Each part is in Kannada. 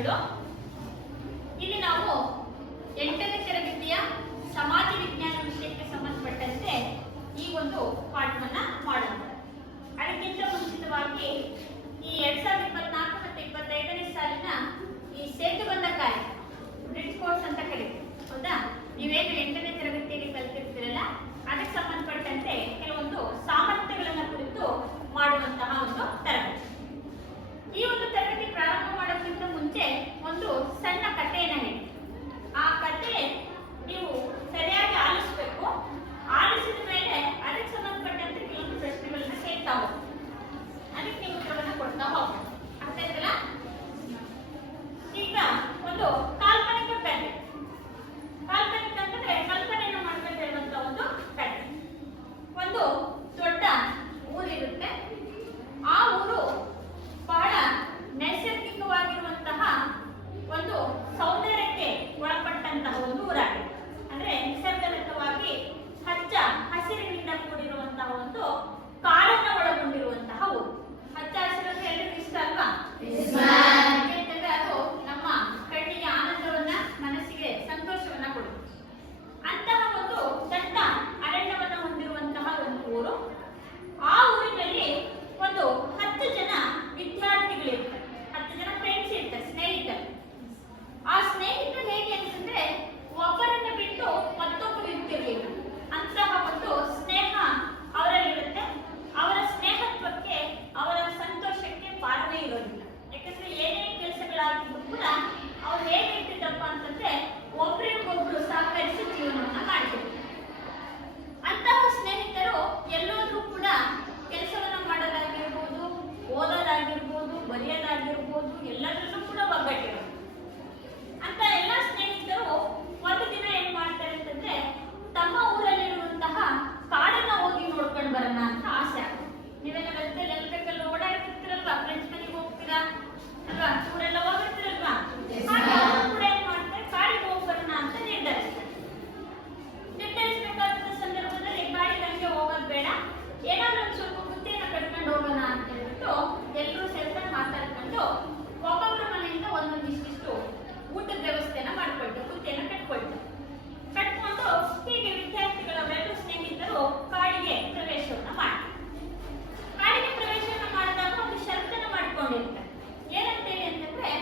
ಧನ್ಯವಾದಗಳು. ಇಲ್ಲಿ ನಾವು 8ನೇ ತರಗತಿಯ ಸಮಾಜ ವಿಜ್ಞಾನ ವಿಷಯಕ್ಕೆ ಸಂಬಂಧಪಟ್ಟಂತೆ ಈ ಒಂದು ಪಾಠವನ್ನ ಮಾಡೋಣ. ಅದಕ್ಕಿಂತ ಮುಂಚಿತವಾಗಿ ಈ 2024 ಮತ್ತು 25ನೇ ಸಾಲಿನ ಈ ಸೇತುಬಂಧ ಕಾರ್ಯಕ್ರಮ ಬ್ರಿಡ್ಜ್ ಕೋರ್ಸ್ ಅಂತ ಕರೀತೀವಿ, ಹೌದಾ? ನೀವೇನು 8ನೇ ತರಗತಿಯಲ್ಲಿ ಕಲಿತಿರ್ತೀರಲ್ಲ, ಅದಕ್ಕೆ ಸಂಬಂಧಪಟ್ಟಂತೆ ಕೆಲವೊಂದು ಸಾಮರ್ಥ್ಯಗಳನ್ನ ಕುರಿತು ಮಾಡುವಂತಹ ಒಂದು ತರಗತಿ. ಈ ಒಂದು ತರಗತಿ ಪ್ರಾರಂಭ ಮಾಡೋಕ್ಕಿಂತ ಮುಂಚೆ ಒಂದು ಸಣ್ಣ ಕಥೆಯನ್ನ ಹೇಳಿ. ಆ ಕಥೆ ನೀವು ಸರಿಯಾಗಿ ಆಲಿಸಬೇಕು. ಆಲಿಸಿದ ಮೇಲೆ ಅದಕ್ಕೆ ಸಂಬಂಧಪಟ್ಟಂತೆ ಕೆಲವೊಂದು ಪ್ರಶ್ನೆಗಳನ್ನ ಕೇಳ್ತಾ ಹೋಗಿ ಅದಕ್ಕೆ ನೀವು ಉತ್ತರವನ್ನ ಕೊಡ್ತಾ ಹೋಗ್ಬೇಕು. ಅರ್ಥ ಆಯ್ತಲ್ಲ? ಈಗ ಒಂದು ಕಾಲ್ಪನಿಕ ಕಥೆ. ಕಾಲ್ಪನಿಕ ಅಂತಂದ್ರೆ ಕಲ್ಪನೆಯನ್ನು ಮಾಡ್ಬೇಕು ಹೇಳುವಂತ ಒಂದು ಕಥೆ. ಒಂದು ದೊಡ್ಡ ಊರಿರುತ್ತೆ. ಆ ಊರು ಬಹಳ ನೈಸರ್ಗಿಕವಾಗಿರುವಂತಹ ಒಂದು ಸೌಂದರ್ಯಕ್ಕೆ ಒಳಪಟ್ಟಂತಹ ಒಂದು ಊರಾಗಿದೆ. ಅಂದ್ರೆ ನಿಸರ್ಗದತ್ತವಾಗಿ ಹಚ್ಚ ಹಸಿರಿನಿಂದ ಕೂಡಿರುವಂತಹ ಒಂದು ಕಾಡನ್ನ ಒಳಗೊಂಡಿರುವಂತಹ ಊರು. ಹಚ್ಚ ಹಸಿರು ಎಲ್ಲರಿಗೂ ಇಷ್ಟ ಅಲ್ವಾ? ಯಾಕೆಂದ್ರೆ ಅದು ನಮ್ಮ ಕಣ್ಣಿಗೆ ಆನಂದವನ್ನ, ಮನಸ್ಸಿಗೆ ಸಂತೋಷವನ್ನ ಕೊಡುತ್ತೆ. ಅಂತಹ ಒಂದು ದಟ್ಟ ಅರಣ್ಯವನ್ನ ಹೊಂದಿರುವಂತಹ ಒಂದು ಊರು. ಆ ಊರಿನಲ್ಲಿ ಒಂದು 10 ಜನ ವಿದ್ಯಾರ್ಥಿಗಳಿರ್ತಾರೆ, 10 ಜನ ಫ್ರೆಂಡ್ಸ್ ಇರ್ತಾರೆ, ಸ್ನೇಹಿತರು. ಆ ಸ್ನೇಹಿತರು ಹೇಗೆ ಅಂತಂದ್ರೆ ಒಬ್ಬರನ್ನ ಬಿಟ್ಟು ಮತ್ತೊಬ್ಬರು ಇರ್ತಿರ್ಲಿಲ್ಲ. ಅಂತಹ ಒಂದು ಸ್ನೇಹ ಅವರಲ್ಲಿರುತ್ತೆ. ಅವರ ಸ್ನೇಹತ್ವಕ್ಕೆ, ಅವರ ಸಂತೋಷಕ್ಕೆ ಪಾರವೇ ಇರೋದಿಲ್ಲ. ಯಾಕಂದ್ರೆ ಏನೇ ಕೆಲಸಗಳಾಗಿದ್ರು ಕೂಡ ಅವ್ರು ಹೇಗೆ ಇರ್ತಿದ್ದಪ್ಪ ಅಂತಂದ್ರೆ ಒಬ್ರಿಗೊಬ್ರು ಸಹಕರಿಸಿ ಜೀವನವನ್ನ ಮಾಡ್ತಿದ್ರು. ಅಂತಹ ಸ್ನೇಹಿತರು ಎಲ್ಲೋದ್ರೂ ಕೂಡ ಕೆಲಸವನ್ನ ಮಾಡೋದಾಗಿರ್ಬೋದು, ಓದೋದಾಗಿರ್ಬೋದು, ಬರೆಯೋದಾಗಿರ್ಬೋದು, ಎಲ್ಲದರಲ್ಲೂ ಕೂಡ ಒಗ್ಗಟ್ಟಿರೋದು. ಅಂತ ಎಲ್ಲ ಸ್ನೇಹಿತರು ಒಂದು ದಿನ ಏನ್ ಮಾಡ್ತಾರೆ ಅಂತಂದ್ರೆ ತಮ್ಮ ಊರಲ್ಲಿರುವಂತಹ ಕಾಡನ್ನ ಹೋಗಿ ನೋಡ್ಕೊಂಡು ಬರೋಣ ಅಂತ ಆಸೆ ಆಗುತ್ತೆ. ನೀವೆಲ್ಲ ರಸ್ತೆಯಲ್ಲಿ ಎಲ್ಲ ಬೇಕಲ್ಲ ಓಡಾಡ್ತಿರ್ತೀರಲ್ವಾ, ಫ್ರೆಂಡ್ಸ್ ಮನೆಗೆ ಹೋಗ್ತೀರಾ ಅಲ್ವಾ, ಊರೆಲ್ಲ ಹೋಗಿರ್ತೀರಲ್ವಾ, ಹಾಗೆ ಅವರು ಕೂಡ ಏನ್ ಮಾಡ್ತಾರೆ, ಕಾಡಿಗೆ ಹೋಗಿ ಬರೋಣ ಅಂತ ನಿರ್ಧರಿಸ್ತಾರೆ. ನಿರ್ಧರಿಸಬೇಕಾದಂತ ಸಂದರ್ಭದಲ್ಲಿ ಕಾಡಿಗೆ ಹಂಗೆ ಹೋಗೋದು ಬೇಡ, ಏನಾದ್ರೂ ಒಂದು ಸ್ವಲ್ಪ ಬುತ್ತಿಯನ್ನ ಕಟ್ಕೊಂಡು ಹೋಗೋಣ ಅಂತ ಹೇಳ್ಬಿಟ್ಟು ಎಲ್ಲರೂ ಸೇರ್ಕೊಂಡು ಮಾತಾಡ್ಕೊಂಡು ಒಬ್ಬೊಬ್ಬರ ಮನೆಯಿಂದ ಒಂದೊಂದಿಷ್ಟು ಊಟದ ವ್ಯವಸ್ಥೆನ ಮಾಡ್ಕೊಳ್ತಾರೆ, ಬುತ್ತಿಯನ್ನ ಕಟ್ಕೊಳ್ತಾರೆ. ಕಟ್ಕೊಂಡು ಹೀಗೆ ವಿದ್ಯಾರ್ಥಿಗಳವರೆಲ್ಲರೂ ಸ್ನೇಹಿತರು ಕಾಡಿಗೆ ಪ್ರವೇಶವನ್ನ ಮಾಡ್ತಾರೆ. ಕಾಡಿಗೆ ಪ್ರವೇಶವನ್ನ ಮಾಡಿದಾಗ ಒಂದು ಷರತ್ತನ್ನ ಮಾಡ್ಕೊಂಡಿರ್ತಾರೆ. ಏನಂತೇಳಿ ಅಂತಂದ್ರೆ,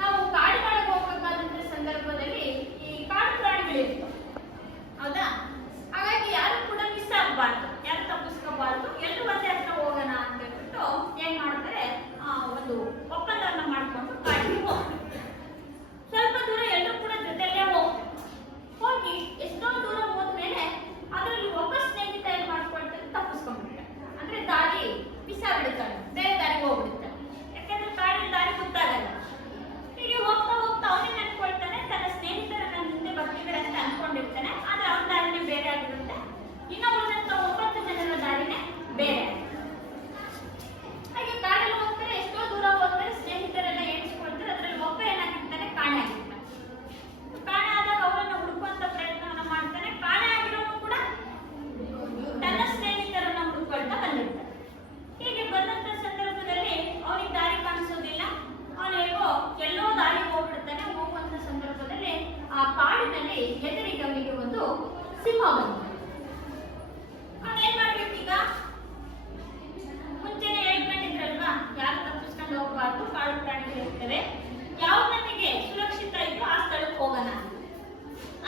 ನಾವು ಕಾಡುಗಳಿಗೆ ಹೋಗ್ಬೇಕಾದಂತ ಸಂದರ್ಭದಲ್ಲಿ ಈ ಕಾಡು ಪ್ರಾಣಿಗಳಿರ್ತವೆ, ಹೌದಾ? ಹಾಗಾಗಿ ಯಾರು ಕೂಡ ಮಿಸ್ ಆಗಬಾರ್ದು, ಯಾರು ತಪ್ಪಿಸ್ಕೋಬಾರ್ದು, ಎಲ್ಲರೂ ಒಂದೇ ಹತ್ರ ಹೋಗೋಣ ಅಂತ ಹೇಳ್ಬಿಟ್ಟು ಏನ್ ಮಾಡ್ತಾರೆ, ಒಂದು ಒಪ್ಪಂದವನ್ನ ಮಾಡ್ಕೊಂಡು ಕಾಡಿಗೆ ಹೋಗ್ತಾರೆ. ಸ್ವಲ್ಪ ದೂರ ಎಲ್ಲರೂ ಕೂಡ ಜೊತೆಯಲ್ಲೇ ಹೋಗ್ತಾರೆ. ಹೋಗಿ ಎಷ್ಟೋ ದೂರ ಹೋದ್ಮೇಲೆ ಅದರಲ್ಲಿ ಒಬ್ಬ ಸ್ನೇಹಿತ ಏನ್ ಮಾಡ್ಕೊಳ್ತಾರೆ, ತಪ್ಪಿಸ್ಕೊಂಡ್ಬಿಡ್ತಾರೆ. ಅಂದ್ರೆ ದಾರಿ ಮಿಸ್ ಆಗ್ಬಿಡ್ತಾನೆ, ಬೇರೆ ದಾರಿಗೆ ಹೋಗ್ಬಿಡ್ತಾನೆ. ಯಾಕಂದ್ರೆ ಕಾಡಿನ ದಾರಿ ಗೊತ್ತಾಗಲ್ಲ. ಹೀಗೆ ಹೋಗ್ತಾ ಹೋಗ್ತಾ ಅವನೇ ಅನ್ಕೊಳ್ತಾನೆ ತನ್ನ ಸ್ನೇಹಿತರ ನನ್ನ ಹಿಂದೆ ಬರ್ತಿದ್ದಾರೆ ಅಂತ ಅನ್ಕೊಂಡಿರ್ತಾನೆ. ಆದ್ರೆ ಅವನ ದಾರಿನೇ ಬೇರೆ ಆಗಿರುತ್ತೆ, ಇನ್ನು ಉಳಿದಂತ 9 ಜನರ ದಾರಿನೇ ಬೇರೆ. ಹಾಗೆ ಕಾಡಲ್ಲಿ ಹೋಗ್ತಾರೆ, ಎಷ್ಟೋ ದೂರ ಹೋಗ್ತಾರೆ, ಸ್ನೇಹಿತರೆಲ್ಲ ಎಣಿಸ್ಕೊಳ್ತಾರೆ. ಅದ್ರಲ್ಲಿ ಒಬ್ಬ ಏನಾಗಿರ್ತಾನೆ, ಕಾಣೆ ಆಗಿರ್ತಾನೆ. ಕಾಣೆ ಆದಾಗ ಅವರನ್ನ ಹುಡುಕುವಂತ ಪ್ರಯತ್ನವನ್ನ ಮಾಡ್ತಾನೆ. ಕಾಣೆ ಆಗಿರೋನು ಕೂಡ ತನ್ನ ಸ್ನೇಹಿತರನ್ನ ಹುಡುಕೊಳ್ತಾ ಬಂದಿರ್ತಾನೆ. ಹೀಗೆ ಬಂದಂತ ಸಂದರ್ಭದಲ್ಲಿ ಅವನಿಗೆ ದಾರಿ ಕಾಣಿಸೋದಿಲ್ಲ. ಅವನು ಹೇಗೋ ಎಲ್ಲೋ ದಾರಿಗೆ ಹೋಗ್ಬಿಡ್ತಾನೆ. ಹೋಗುವಂತ ಸಂದರ್ಭದಲ್ಲಿ ಆ ಕಾಡಿನಲ್ಲಿ ಎದುರಿಗೆ ಅವನಿಗೆ ಒಂದು ಸಿಂಹ ಬಂದಿದೆ. ಅವನೇನ್ ಮಾಡ್ಬೇಕೀಗ? ಮುಂಚೆನೆ ಹೇಳ್ಕೊಂಡಿದ್ರಲ್ವಾ, ಯಾರು ತಪ್ಪಿಸ್ಕೊಂಡು ಹೋಗ್ಬಾರ್ದು, ಕಾಡು ಪ್ರಾಣಿಗಳು ಇರ್ತವೆ, ಯಾವ ನಮಗೆ ಸುರಕ್ಷಿತ ಇದ್ದು ಆ ಸ್ಥಳಕ್ಕೆ ಹೋಗೋಣ.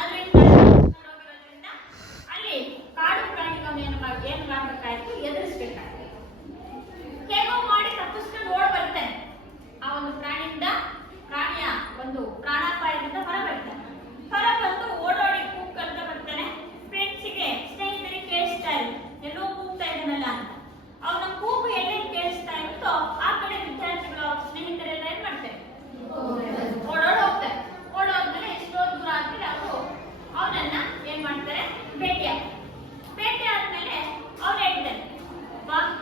ಅದರಿಂದ ಅಲ್ಲಿ ಕಾಡು ಪ್ರಾಣಿಗೆ ಅವನು ಏನ್ ಮಾಡ್ಬೇಕಾಯ್ತು, ಎದುರಿಸ್ಬೇಕಾಯ್ತು. ಹೇಗೋ ಮಾಡಿ ತಪ್ಪಿಸ್ಕೊಂಡು ಓಡ್ ಬರ್ತಾನೆ. ಆ ಒಂದು ಪ್ರಾಣಿಯ ಒಂದು ಪ್ರಾಣಾಪಾಯದಿಂದ ಹೊರ ಬರ್ತಾನೆ. ಹೊರ ಬಂದು ಓಡೋಡಿ ಕೂಗ್ಕೊಂತ ಬರ್ತಾನೆ. ಫ್ರೆಂಡ್ಸಿಗೆ, ಸ್ನೇಹಿತರಿಗೆ ಕೇಳಿಸ್ತಾ ಇರುತ್ತೆ, ಎಲ್ಲೋ ಕೂಗ್ತಾ ಇದ್ದಾನಲ್ಲ ಅಂತ. ಅವನ ಕೂಗು ಎಲ್ಲೆಲ್ಲಿ ಕೇಳಿಸ್ತಾ ಇರುತ್ತೋ ಆ ಕಡೆ ವಿದ್ಯಾರ್ಥಿಗಳು, ಅವ್ರ ಸ್ನೇಹಿತರೆಲ್ಲ ಏನ್ ಮಾಡ್ತಾರೆ, ಓಡೋಡ್ ಹೋಗ್ತಾರೆ. ಓಡೋದ್ಮೇಲೆ ಎಷ್ಟೋ ದೂರ ಆದ್ಮೇಲೆ ಅವರು ಅವನನ್ನ ಏನ್ ಮಾಡ್ತಾರೆ, ಭೇಟಿ ಆಗ್ತಾರೆ. ಭೇಟಿ ಆದ್ಮೇಲೆ ಅವ್ನು ಹೇಳ್ತಾನೆ,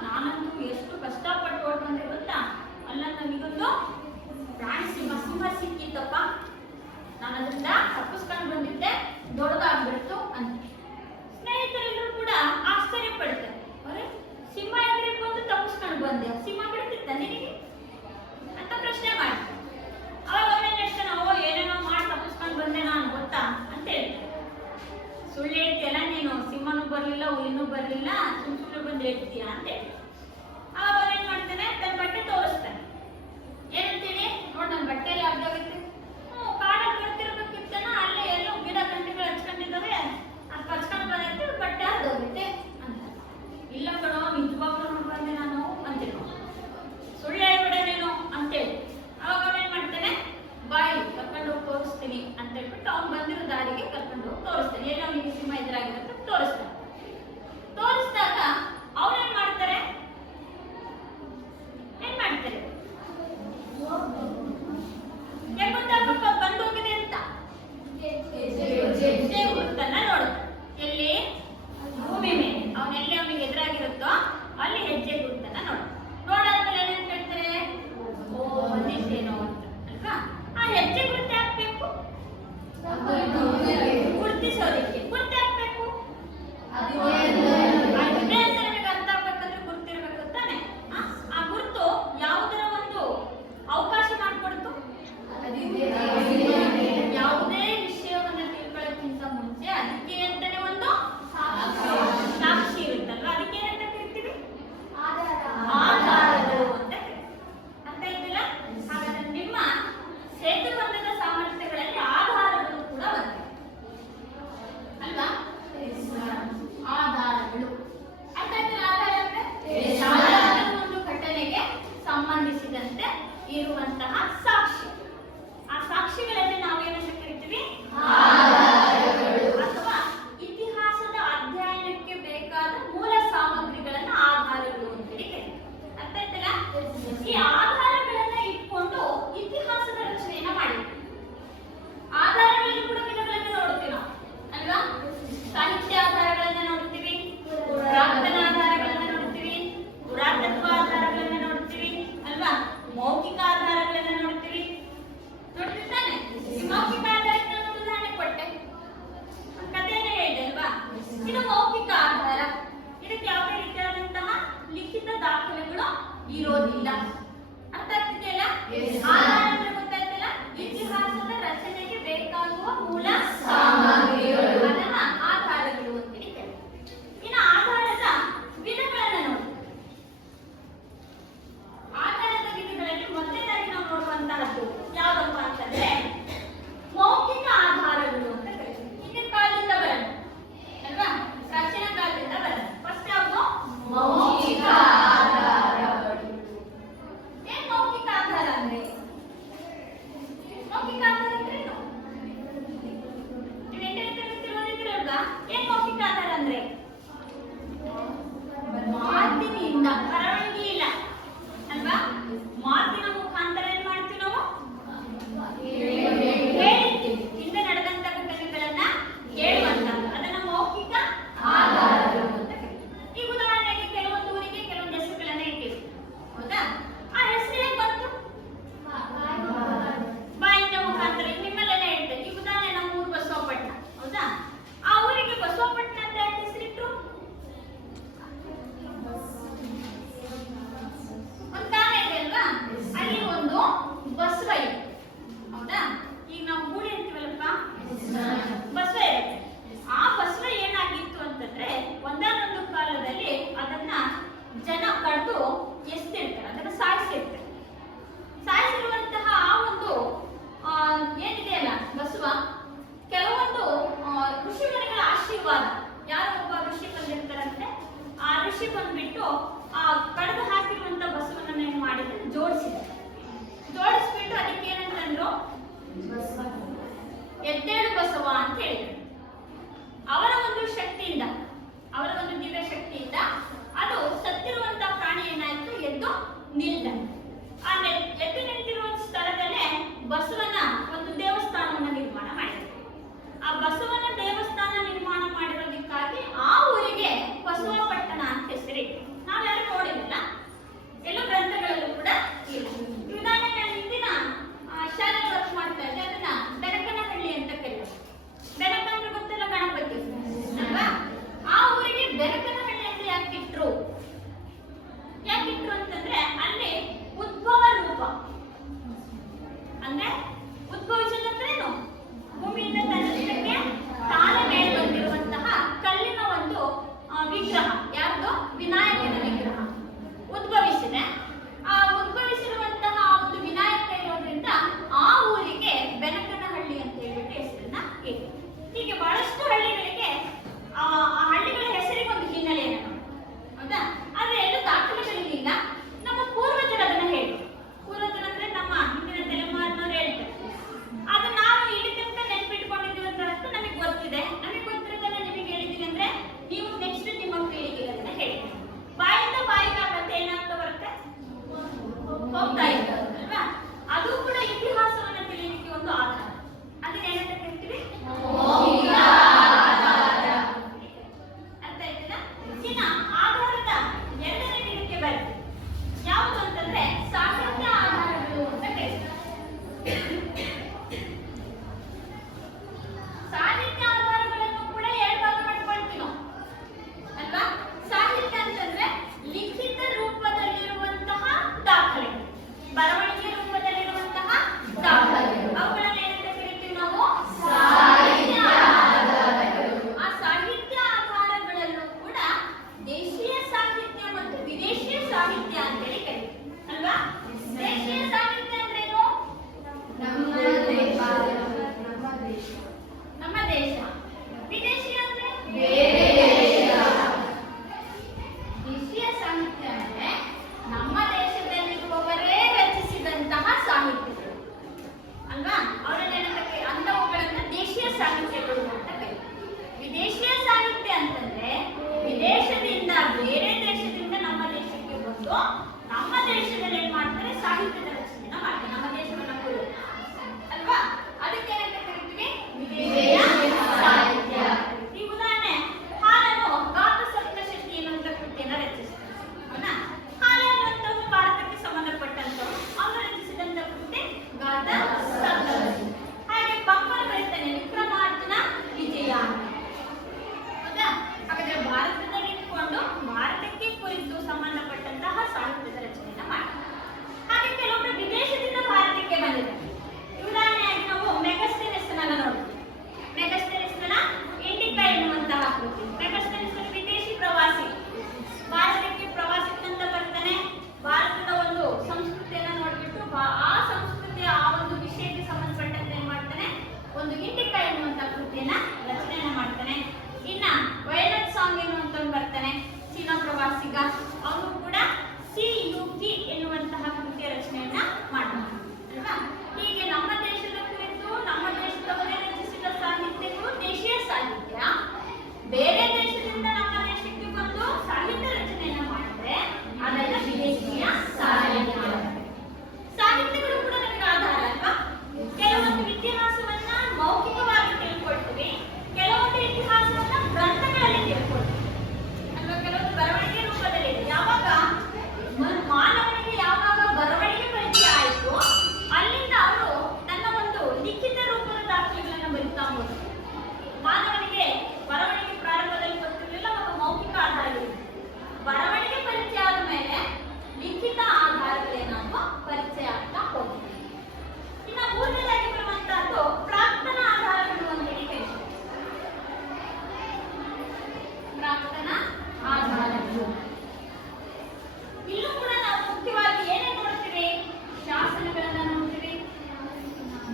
ನಾನಂತೂ ಎಷ್ಟು ಕಷ್ಟಪಟ್ಟು ಓಡ್ ಬಂದೆ ಗೊತ್ತಾ, ಅಲ್ಲ ನನಗೊಂದು ಪ್ರಾಣಿ ಸಿಂಹ ಸಿಕ್ಕಿತ್ತಪ್ಪ, ನಾನು ಅದರಿಂದ ತಪ್ಪಿಸ್ಕೊಂಡು ಬಂದಿದ್ದೆ, ದೊಡ್ಡದಾಗ್ಬಿಡ್ತು ಅಂತ. ಸ್ನೇಹಿತರೆಲ್ಲರೂ ಕೂಡ ಆಶ್ಚರ್ಯ ಪಡ್ತಾರೆ. ಅವರೇ, ಸಿಂಹ ಎದುರಿಗೆ ಬಂದು ತಪ್ಪಿಸ್ಕೊಂಡು ಬಂದೆ, ಸಿಂಹ ಬಿಡ್ತಿತ್ತ ನಿನಗೆ ಅಂತ ಪ್ರಶ್ನೆ ಮಾಡ್ತಾರೆ. ಅವಾಗ ಬರ್ಲಿಲ್ಲ, ಸುಮ್ಮನೆ ಬಂದು ಹೇಳ್ತೀಯಾ ಅಂತ ಹೇಳಿ. ಅವಾಗ ಅವ್ರು ಏನ್ ಮಾಡ್ತಾನೆ, ತನ್ನ ಬಟ್ಟೆ ತೋರಿಸ್ತಾನೆ. ಏನಂತೀವಿ, ನೋಡ್ ನನ್ನ ಬಟ್ಟೆಯಲ್ಲಿ ಅರ್ಧೋಗೈತೆ. ಕಾಡಲ್ಲಿ ಬರ್ತಿರ್ಬೇಕಿತ್ತನ, ಅಲ್ಲೇ ಎಲ್ಲೋ ಗಿಡ ಗಂಟೆಗಳು ಹಚ್ಕೊಂಡಿದ್ದಾವೆ, ಅದು ಕಚ್ಕೊಂಡು ಬಂದೈತೆ, ಬಟ್ಟೆ ಅರ್ಧೋಗೈತೆ ಅಂತ. ಇಲ್ಲ ಕಣೋ, ನಿಜವಾಗ್ಲೂ ನೋಡ್ಬಂದೆ ನಾನು ಅಂತೀವಿ. ಸುಳ್ಳು ಹೇಳ್ಬಿಡೋನೇನು ಅಂತೇಳಿ ಅವಾಗ ಅವ್ನು ಏನ್ ಮಾಡ್ತಾನೆ, ಬಾಯಿ ಕರ್ಕೊಂಡು ಹೋಗಿ ತೋರಿಸ್ತೀನಿ ಅಂತ ಹೇಳ್ಬಿಟ್ಟು ಅವ್ನು ಬಂದಿರೋ ದಾರಿಗೆ ಕರ್ಕೊಂಡು ಹೋಗಿ ತೋರಿಸ್ತಾನೆ. ಏನೋ ನಿಮಗೆ ಸಿಂಹ ಎದುರಾಗಿರುತ್ತೆ ತೋರಿಸ್ತಾನೆ. ತೋರಿಸಿದಾಗ ಅವ್ರೇನ್ ಮಾಡ್ತಾರೆ, ಏನ್ ಗೊತ್ತಾಗಪ್ಪ ಬಂದು ಹೋಗಿದೆ ಅಂತ ಹೆಜ್ಜೆ ಗುರುತನ್ನ ನೋಡುತ್ತೆ. ಎಲ್ಲಿ? ಭೂಮಿ ಮೇಲೆ. ಅವನೆಲ್ಲಿ ಅವನಿಗೆ ಎದುರಾಗಿರುತ್ತೋ ಅಲ್ಲಿ ಹೆಜ್ಜೆ ಗುರುತನ್ನ ನೋಡಾದ್ಮೇಲೆ ಏನೇನ್ ಹೇಳ್ತಾರೆ, ಓ ಬಂದಿದ್ದೇನೋ ಅಂತ ಅಲ್ವಾ. ಆ ಹೆಜ್ಜೆ ಗುರುತು ಹಾಕ್ಬೇಕು, ಗುರುತಿಸೋದಕ್ಕೆ ಗುರುತು ಹಾಕ್ಬೇಕು. ನಿಮಗೆ ಅರ್ಥ ಆಗ್ಬೇಕಂದ್ರೆ ಗುರುತಿರ್ಬೇಕು ತಾನೆ. ಆ ಗುರುತು ಯಾವುದರ ಒಂದು ಅವಕಾಶ ಮಾಡಿಕೊಡ್ತು, ಯಾವುದೇ ವಿಷಯವನ್ನ ತಿಳ್ಕೊಳ್ಳೋಕ್ಕಿಂತ ಮುಂಚೆ ಅದಕ್ಕೆ ಅಂತಾನೆ ಒಂದು ಸಾಕ್ಷಿ ಇರುತ್ತಲ್ವಾ, ಅದಕ್ಕೆ ಏನಂತ ಕರಿತೀವಿ, ಆಧಾರಗಳು ಅಂತ ಅಂತ ಇದ್ದಿಲ್ಲ. ಹಾಗಾದ್ರೆ ನಿಮ್ಮ ಸೇತುಬಂಧದ ಸಾಮರ್ಥ್ಯಗಳಲ್ಲಿ ಆಧಾರಗಳು ಕೂಡ ಬರ್ತವೆ ಅಲ್ವಾ. ಆಧಾರಗಳು ಅರ್ಥ ಆಯ್ತಲ್ಲ. ಆಧಾರ ಅಂದ್ರೆ ಒಂದು ಘಟನೆಗೆ ಸಂಬಂಧಿಸಿದಂತೆ ಇರುವಂತಹ ಸಾಕ್ಷಿ. ಆ ಸಾಕ್ಷಿಗಳಲ್ಲಿ ನಾವೇನಂತ ಕರಿತೀವಿ, ಅಥವಾ ಇತಿಹಾಸದ ಅಧ್ಯಯನಕ್ಕೆ ಬೇಕಾದ ಮೂಲ ಸಾಮಗ್ರಿಗಳನ್ನ ಆಧಾರಗಳು ಅಂತೇಳಿ ಕರೀತೀವಿ. ಅರ್ಥ ಆಯ್ತಲ್ಲ. ಈ ಆಧಾರಗಳನ್ನ ಇಟ್ಕೊಂಡು ಇತಿಹಾಸದ ರಚನೆಯನ್ನ ಮಾಡಿದ್ವಿ. ಆಧಾರಗಳಲ್ಲಿ ಕೂಡ ವಿಧಗಳನ್ನ ನೋಡ್ತೀವಿ ನಾವು ಅಲ್ವಾ. ಸಾಹಿತ್ಯ ಆಧಾರಗಳನ್ನ ನೋಡ್ತೀವಿ, ಪುರಾತನ ಆಧಾರಗಳನ್ನ ನೋಡ್ತೀವಿ, ಪುರಾತತ್ವ ಆಧಾರಗಳನ್ನ ನೋಡ್ತೀವಿ ಅಲ್ವಾ, ಮೌಖಿಕ ಆಧಾರಗಳನ್ನ ನೋಡ್ತೀವಿ. ನೋಡ್ತಿರ್ತಾನೆ ಈ ಮೌಖಿಕ ಆಧಾರಕ್ಕೆ ನಾನು ಉದಾಹರಣೆ ಕೊಟ್ಟೆ, ಕಥೆಯನ್ನೇ ಹೇಳಿದೆ ಅಲ್ವಾ. ಇದು ಮೌಖಿಕ ಆಧಾರ. ಇದಕ್ಕೆ ಯಾವುದೇ ರೀತಿಯಾದಂತಹ ಲಿಖಿತ ದಾಖಲೆಗಳು ಇರೋದಿಲ್ಲ. ಅರ್ಥ ಆಗ್ತಿದೆಯಲ್ಲ. ಆಧಾರ ಅಂದ್ರೆ ಗೊತ್ತಾಯ್ತಲ್ಲ, ಇತಿಹಾಸದ ರಚನೆಗೆ ಬೇಕಾಗುವ ಮೂಲ ಸಾಮಗ್ರಿಗಳು, ಅದನ್ನ ಆಧಾರಗಳು ಅಂತೇಳಿ ಕರೀತೀವಿ. ಇನ್ನು ಆಧಾರದ ವಿಧಗಳನ್ನ ನೋಡಿ. ಆಧಾರದ ವಿಧಗಳಲ್ಲಿ ಮೊದಲನೇದಾಗಿ ನಾವು ನೋಡುವಂತಹದ್ದು ಯಾವಪ್ಪ ಅಂತಂದ್ರೆ ಮೌಖಿಕ ಆಧಾರಗಳು ಅಂತ ಕರೀತೀವಿ. ಹಿಂದಿನ ಕಾಲದಿಂದ ಬರೋಣ ಅಲ್ವಾ, ಪ್ರಾಚೀನ ಕಾಲದಿಂದ ಬರೋಣ. ಫಸ್ಟ್ ಯಾವುದು? ಮೌಖಿಕ ಆಧಾರಗಳು. ಏನ್ ಮೌಖಿಕ ಆಧಾರ ಅಂದ್ರೆ? ಮೌಖಿಕ ಆಧಾರ ಅಂದ್ರೆ ಏನು? ನೀವು 8ನೇ ತರಗತಿ ಓದಿದ್ರಲ್ವಾ? ಏನ್ ಮೌಖಿಕ ಆಧಾರ ಅಂದ್ರೆ? ಮಾತಿನಿಂದ, ಬರವಣಿಗೆ ಇಲ್ಲ ಅಲ್ವಾ, ಮಾತಿನ ಮುಖಾಂತರ ಏನ್ ಮಾಡ್ತೀವಿ ನಾವು, ಹೇಳ್ತೀವಿ. ಹಿಂದೆ ನಡೆದಂತ ಘಟನೆಗಳನ್ನ ಹೇಳುವಂತ ಅದನ್ನ ಮೌಖಿಕ ಆಧಾರಗಳು ಅಂತ ಕರೀತೀವಿ. ಈ ಉದಾಹರಣೆಗೆ ಕೆಲವೊಂದು ಊರಿಗೆ ಕೆಲವೊಂದು ಹೆಸರುಗಳನ್ನ ಇಟ್ಟಿವಿ, ಹೌದಾ. ಆ ಹೆಸರು ಹೇಗೆ ಬಂತು? ಬಾಯಿಂದ ಮುಖಾಂತರ. ನಿಮ್ಮಲ್ಲೆಲ್ಲ ಹೇಳ್ತೇವೆ. ಈ ಉದಾಹರಣೆ ನಮ್ಮ ಊರು ಬಸವಪಟ್ಟಣ, ಹೌದಾ. ಆ ಊರಿಗೆ ಬಸವಪಟ್ಟಣ ಅಂತ ಯಾಕೆ ಹೆಸರಿಟ್ರು? ಒಂದು ಕಾರಣ ಇದೆ ಅಲ್ವಾ. ಅಲ್ಲಿ ಒಂದು ಬಸವ ಇದೆ, ಹೌದಾ. ಈಗ ನಾವು ಗೂಡಿ ಅಂತೀವಲ್ಲಪ್ಪ, ಬಸವ ಇದೆ. ಆ ಬಸವ ಏನಾಗಿತ್ತು ಅಂತಂದ್ರೆ ಒಂದಾನೊಂದು ಕಾಲದಲ್ಲಿ ಅದನ್ನ ಜನ ಕಡ್ದು ಎಸ್ತಿರ್ತಾರೆ, ಅದನ್ನ ಸಾಯಿಸಿರ್ತಾರೆ. ಸಾಯಿಸಿರುವಂತಹ ಆ ಒಂದು ಏನಿದೆಯಲ್ಲ ಬಸವ, ಕೆಲವೊಂದು ಋಷಿಮುನಿಗಳ ಆಶೀರ್ವಾದ, ಯಾರೋ ಒಬ್ಬ ಋಷಿ ಬಂದಿರ್ತಾರಂತೆ, ಆ ಋಷಿ ಬಂದ್ಬಿಟ್ಟು ಆ ಕಡ್ದು ಹಾಕಿರುವಂತ ಬಸವನ್ನ ಏನ್ ಮಾಡಿದ್ರೆ ಜೋಡಿಸ್ಬಿಟ್ಟು ಅದಕ್ಕೆ ಏನಂತಂದ್ರು, ಎದ್ದೇಳು ಬಸವ ಅಂತ ಹೇಳಿದ್ರು. ಅವರ ಒಂದು ಶಕ್ತಿಯಿಂದ, ಅವರ ಒಂದು ದಿವ್ಯ ಶಕ್ತಿಯಿಂದ ಅದು ಸತ್ತಿರುವಂತ ಪ್ರಾಣಿ ಏನಾಯ್ತು, ಎದ್ದು ನಿಲ್ತಾನೆ. ಆ ಎದ್ದು ನಿಂತಿರುವ ಸ್ಥಳದಲ್ಲೇ ಬಸವನ ಒಂದು ದೇವಸ್ಥಾನವನ್ನ ನಿರ್ಮಾಣ ಮಾಡಿದ್ರು. ಆ ಬಸವನ ದೇವಸ್ಥಾನ ನಿರ್ಮಾಣ ಮಾಡಿರೋದಕ್ಕಾಗಿ ಆ ಊರಿಗೆ ಬಸವಪಟ್ಟಣ ಅಂತ ಹೆಸರಿಟ್ಟು. ನಾವ್ಯಾರು ನೋಡಿಲ್ಲ, ಎಲ್ಲೋ ಗ್ರಂಥಗಳಲ್ಲೂ ಕೂಡ ಇಲ್ಲ. ಉದಾಹರಣೆಗೆ ಹಿಂದಿನ ಶಾಲೆ ವರ್ಕ್ ಮಾಡ್ತಾ ಇದ್ದೆ, ಅದನ್ನ ಬೆನಕನಹಳ್ಳಿ ಅಂತ ಕರೀತಾರೆ. ಬೆನಕ ಅಂದ್ರೆ ಗೊತ್ತಲ್ಲ, ಗಣಪತಿ ಅಲ್ವಾ. ಆ ಊರಿಗೆ ಬೆನಕನಹಳ್ಳಿ ಅಂತ ಯಾಕಿಟ್ರು ಅಂತಂದ್ರೆ ಅಲ್ಲಿ ಉದ್ಭವ ರೂಪ ಅಂದ್ರೆ ಉದ್ಭವಿಸೋದಂದ್ರೆ ಏನು, ಭೂಮಿಯಿಂದ ತನ್ನಷ್ಟಕ್ಕೆ ಹೋಗ್ತಾ ಇತ್ತು ಅಲ್ವಾ? ಅದು ಕೂಡ ಇತಿಹಾಸವನ್ನ ತಿಳಿಯಲಿಕ್ಕೆ ಒಂದು ಆಧಾರ. ಅದನ್ನ ಏನಂತ ಕರಿತೀವಿ? ಮೌಖಿಕ ಆಧಾರ. ಅರ್ಥ ಆಯ್ತಲ್ಲ? ಇನ್ನ ಆಧಾರದ ಎರಡನೇ ವಿಧಕ್ಕೆ ಬರ್ತೀವಿ. ಯಾವುದು ಅಂತಂದ್ರೆ ಸಾಹಿತ್ಯ ಆಧಾರಗಳು ಅಂತ ಕರೀತಾರೆ. ಸಾಹಿತ್ಯ ಆಧಾರಗಳನ್ನು ಕೂಡ ಎರಡು ಭಾಗ ಮಾಡ್ಕೊಳ್ತೀವಿ ನಾವು ಅಲ್ವಾ? ಸಾಹಿತ್ಯ ಅಂತಂದ್ರೆ ಲಿಖಿತ ರೂಪದಲ್ಲಿರುವಂತಹ ದಾಖಲೆ, ಬರವಣಿಗೆ ರೂಪದಲ್ಲಿರುವಂತಹ ದಾಖಲೆ, ಅವುಗಳನ್ನು ಏನಂತ ಕರಿತೀವಿ ನಾವು? ಸಾಹಿತ್ಯ ಆಧಾರಗಳು. ಆ ಸಾಹಿತ್ಯ ಆಧಾರಗಳಲ್ಲೂ ಕೂಡ ದೇಶೀಯ ಸಾಹಿತ್ಯ ಮತ್ತು ವಿದೇಶೀಯ ಸಾಹಿತ್ಯ ಅಂತೇಳಿ ಕರೀತೀವಿ ಅಲ್ವಾ? ದೇಶೀಯ ಸಾಹಿತ್ಯ ಅಂದ್ರೇನು? ನಮ್ಮ ದೇಶ. ವಿದೇಶಿ ಅಂದ್ರೆ ಬೇರೆ ದೇಶ. ದೇಶೀಯ ಸಾಹಿತ್ಯ ಅಂದ್ರೆ ನಮ್ಮ ದೇಶದಲ್ಲಿರುವವರೇ ರಚಿಸಿದಂತಹ ಸಾಹಿತ್ಯಗಳು ಅಲ್ವಾ? ಅವರನ್ನೇನಂತ ಅಂಥವುಗಳನ್ನ ದೇಶೀಯ ಸಾಹಿತ್ಯಗಳು ಅಂತ ಕರೀತೀವಿ. ವಿದೇಶೀಯ ಸಾಹಿತ್ಯ ಅಂತಂದ್ರೆ ವಿದೇಶದಿಂದ ಬೇರೆ ದೇಶದಿಂದ ನಮ್ಮ ದೇಶಕ್ಕೆ ಬಂದು ನಮ್ಮ ದೇಶದಲ್ಲಿ ಏನ್ ಮಾಡ್ತಾರೆ? ಸಾಹಿತ್ಯದ ರಚನೆಯನ್ನ ಮಾಡ್ತಾರೆ. ನಮ್ಮ ದೇಶವನ್ನ ಕುರಿತು ಅಲ್ವಾ? ಅದಕ್ಕೆ ಏನಂತ ಕರಿತೀವಿ? ವಿದೇಶೀಯ ಸಾಹಿತ್ಯ. ಈ ಉದಾಹರಣೆ, ಹಾಲನ್ನು ಗಾತ ಸಪ್ತಶತಿ ಎನ್ನುವಂತ ಕೃತಿಯನ್ನ ರಚಿಸಿದ್ದಾರೆ ಅವನ. ಹಾಲು ಅನ್ನುವಂಥದ್ದು ಭಾರತಕ್ಕೆ ಸಂಬಂಧಪಟ್ಟಂತವು. ಅವನು ರಚಿಸಿದಂತ ಕೃತಿ ಗಾತ ಸಪ್ತಶತಿ. ಹಾಗೆ ಪಂಪನ ಬರೀತಾನೆ ವಿಕ್ರಮಾರ್ಜುನ ವಿಜಯ ಅಂತ. ಹೌದಾ? ಹಾಗಾದ್ರೆ ಭಾರತದಲ್ಲಿ ಇಟ್ಕೊಂಡು ಭಾರತಕ್ಕೆ ಕುರಿತು ಸಂಬಂಧಪಟ್ಟಂತಹ ಸಾಹಿತ್ಯದ ರಚನೆಯನ್ನ ಮಾಡ್ತಾರೆ. ಹಾಗೆ ಕೆಲವೊಬ್ಬರು ವಿದೇಶದಿಂದ ಭಾರತಕ್ಕೆ ಬಂದಿದ್ದಾರೆ. ಉದಾಹರಣೆಯಾಗಿ ನಾವು ಮೆಗಸ್ಟೆನಿಸ್ ಅನ್ನ ನೋಡ್ತೀವಿ. ಮೆಗಸ್ಟೆನಿಸ್ನ ಇಂಡಿಕಾ ಎನ್ನುವಂತಹ ಕೃತಿ. ಮೆಗಸ್ಟೆನಿಸ್ ವಿದೇಶಿ ಪ್ರವಾಸಿ ಭಾರತಕ್ಕೆ ಪ್ರವಾಸಕ್ಕಂತ ಬರ್ತಾನೆ. ಭಾರತದ ಒಂದು ಸಂಸ್ಕೃತಿಯನ್ನ ನೋಡ್ಬಿಟ್ಟು ಆ ಸಂಸ್ಕೃತಿಯ ಆ ಒಂದು ವಿಷಯಕ್ಕೆ ಸಂಬಂಧಪಟ್ಟಂತೆ ಏನ್ ಮಾಡ್ತಾನೆ? ಒಂದು ಇಂಡಿಕಾ ಎನ್ನುವಂತಹ ಕೃತಿಯನ್ನ ರಚನೆಯನ್ನ ಮಾಡ್ತಾನೆ. ಇನ್ನ ವಯಲಟ್ ಸಾಂಗ್ ಎನ್ನುವಂತವ್ನು ಬರ್ತಾನೆ, ಚೀನಾ ಪ್ರವಾಸಿಗ. ಅವನು ಕೂಡ ಸಿಯುಕಿ ಎನ್ನುವಂತಹ ಕೃತಿಯ ರಚನೆಯನ್ನ ಮಾಡ್ತಾನೆ ಅಲ್ವಾ? ಹೀಗೆ ನಮ್ಮ ದೇಶದ ಕುರಿತು ನಮ್ಮ ದೇಶದವರೇ ರಚಿಸಿದ ಸಾಹಿತ್ಯಗಳು ದೇಶೀಯ ಸಾಹಿತ್ಯ. ಬೇರೆ ದೇಶದಿಂದ ನಮ್ಮ ದೇಶಕ್ಕೆ ಬಂದು ಸಾಹಿತ್ಯ ರಚನೆಯನ್ನ ಮಾಡಿದ್ರೆ ಅದೆಲ್ಲ ವಿದೇಶೀಯ ಸಾಹಿತ್ಯ. ಸಾಹಿತ್ಯಗಳು ಕೂಡ ನಮಗೆ ಆಧಾರ ಅಲ್ವಾ? ಕೆಲವೊಂದು ಇತಿಹಾಸವನ್ನ ಮೌಖಿಕವಾಗಿ ತಿಳ್ಕೊಳ್ತೀವಿ, ಕೆಲವೊಂದು ಇತಿಹಾಸವನ್ನ ಗ್ರಂಥಗಳಲ್ಲಿ ತಿಳ್ಕೊಳ್ತೀವಿ ಅಲ್ವಾ? ಕೆಲವೊಂದು ಬರವಣಿಗೆ ರೂಪದಲ್ಲಿ. ಯಾವಾಗ ಮಾನವನಿಗೆ ಯಾವಾಗ ಬರವಣಿಗೆ ಪರಿಚಯ ಆಯಿತು, ಅಲ್ಲಿಂದ ಅವರು ತನ್ನ ಒಂದು ಲಿಖಿತ ರೂಪದ ದಾಖಲೆಗಳನ್ನು ಬರೀತಾ ಹೋದರು. ಮಾನವನಿಗೆ ಬರವಣಿಗೆ ಪ್ರಾರಂಭದಲ್ಲಿ ಗೊತ್ತಿರಲಿಲ್ಲ, ಅವಾಗ ಮೌಖಿಕ ಆಧಾರಗಳಿವೆ. ಬರವಣಿಗೆ ಪರಿಚಯ ಆದ ಮೇಲೆ ಲಿಖಿತ ಆಧಾರಗಳೇನಾದ್ರೂ ಪರಿಚಯ ಆಗ್ತಾ ಹೋಗ್ತದೆ. ಇನ್ನು ಮೂರನೇದಾಗಿ ಬರುವಂತಹದ್ದು ಪ್ರಾಕ್ತನ ಆಧಾರಗಳು ಅಂತ ಹೇಳಿ ಕರೀತಾರೆ. ಪ್ರಾಕ್ತನ ಆಧಾರಗಳು. ಇಲ್ಲೂ ಕೂಡ ನಾವು ಮುಖ್ಯವಾಗಿ ಏನೇನು ನೋಡ್ತೀವಿ? ಶಾಸನಗಳನ್ನ ನೋಡ್ತೀವಿ,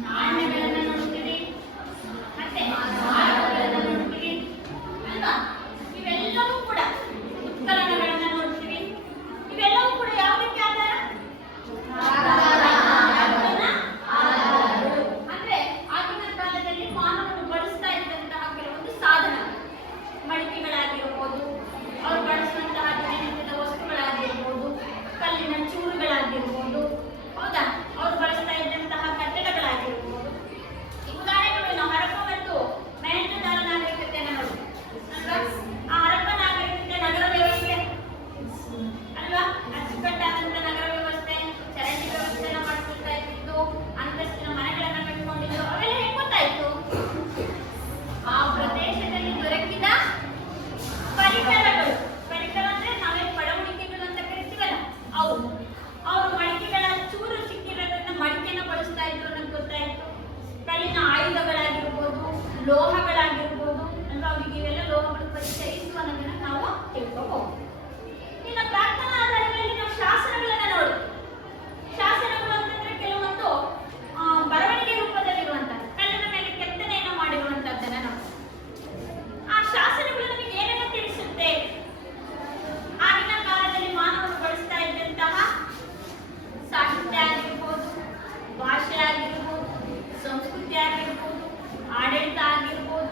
ನಾಣ್ಯಗಳನ್ನ ನೋಡ್ತೀವಿ, ಮತ್ತೆ ಮಾರ್ಗಗಳನ್ನ ನೋಡ್ತೀವಿ ಅಲ್ವಾ? ಇವೆಲ್ಲವೂ ಕೂಡ ಉತ್ಖನನಗಳನ್ನ ನೋಡ್ತೀವಿ. ಇವೆಲ್ಲವೂ ಕೂಡ ಯಾವುದಕ್ಕೆ ಆಧಾರ? ಅಂದ್ರೆ ಆಗಿನ ಕಾಲದಲ್ಲಿ ಮಾನವನು ಬಳಸ್ತಾ ಇದ್ದಂತಹ ಕೆಲವೊಂದು ಸಾಧನಗಳು, ಮಡಿಕೆಗಳಾಗಿರ್ಬೋದು, ಅವ್ರು ಬಳಸುವಂತಹ ದಿನನಿತ್ಯದ ವಸ್ತುಗಳಾಗಿರ್ಬೋದು, ಕಲ್ಲಿನ ಚೂರುಗಳಾಗಿರ್ಬೋದು, ಹೌದಾ? ಅವ್ರು ಬಳಸ್ತಾ ಇದ್ದಂತಹ ಕಟ್ಟಡಗಳಾಗಿರ್ಬೋದು. ಉದಾಹರಣೆಗಳು ನಾವು ಹರಪ್ಪ ಮತ್ತು ಮೊಹೆಂಜೊದಾರೋ ನಾಗರಿಕತೆಯನ್ನ ನೋಡ್ತೀವಿ ಅಲ್ವಾ? ಆ ಹರಪ್ಪ ನಾಗರಿಕತೆ ನಗರ ವ್ಯವಸ್ಥೆ ಅಲ್ವಾ? ಅಚ್ಚುಕಟ್ಟಾದಂತ ನಗರ ವ್ಯವಸ್ಥೆ, ಚರಂಡಿ ವ್ಯವಸ್ಥೆನ ಮಾಡ್ಕೊಳ್ತಾ ಇದ್ದು, ಅಂತಸ್ತಿನ ಮನೆಗಳನ್ನ ಕಟ್ಕೊಂಡಿದ್ದು. ಅವೆಲ್ಲ ಹೆಂಗ್ ಗೊತ್ತಾಯ್ತು? ಆ ಪ್ರದೇಶದಲ್ಲಿ ದೊರಕಿದ ಪರಿಕರಗಳು. ಪರಿಕರ ಅಂದ್ರೆ ನಾವೇ ಪಡವಣಿಕೆಗಳು ಅಂತ ಕರಿತೀವಲ್ಲ, ಅವು. ಅವರು ಮಡಿಕೆಗಳ ಚೂರು ಸಿಕ್ಕಿರೋದ್ರಿಂದ ಮಡಿಕೆನ ಬಳಸ್ತಾ ಇದ್ರು ಅನ್ನೋದು ಗೊತ್ತಾಯ್ತು. ಕಲ್ಲಿನ ಆಯುಧಗಳಾಗಿರ್ಬೋದು, ಲೋಹಗಳಾಗಿರ್ಬೋದು ಅಲ್ವಾ? ಅವರಿಗೆ ಇವೆಲ್ಲ ಲೋಹಗಳು ಪರಿಚಯ ಇತ್ತು ಅನ್ನೋದನ್ನ ನಾವು ತಿಳ್ಕೋಬಹುದು. ಇನ್ನು ಪ್ರಾಕ್ತನ ಆಧಾರಗಳಲ್ಲಿ ನಾವು ಶಾಸನಗಳನ್ನ ನೋಡಿ. ಶಾಸನಗಳು ಅಂತಂದ್ರೆ ಕೆಲವೊಂದು ಬರವಣಿಗೆ ರೂಪದಲ್ಲಿರುವಂತಹ ಕಲ್ಲಿನ ಮೇಲೆ ಕೆತ್ತನೆಯನ್ನು ಮಾಡಿರುವಂತಹದ್ದನ್ನ ನಾವು. ಆ ಶಾಸನಗಳು ನಮಗೆ ಏನನ್ನ ತಿಳಿಸುತ್ತೆ? ಆಗಿನ ಕಾಲದಲ್ಲಿ ಮಾನವರು ಬಳಸ್ತಾ ಇದ್ದಂತಹ ಸಾಹಿತ್ಯ ಆಗಿರ್ಬೋದು, ಭಾಷೆ ಆಗಿರ್ಬೋದು, ಸಂಸ್ಕೃತಿ ಆಗಿರ್ಬೋದು, ಆಡಳಿತ ಆಗಿರ್ಬೋದು,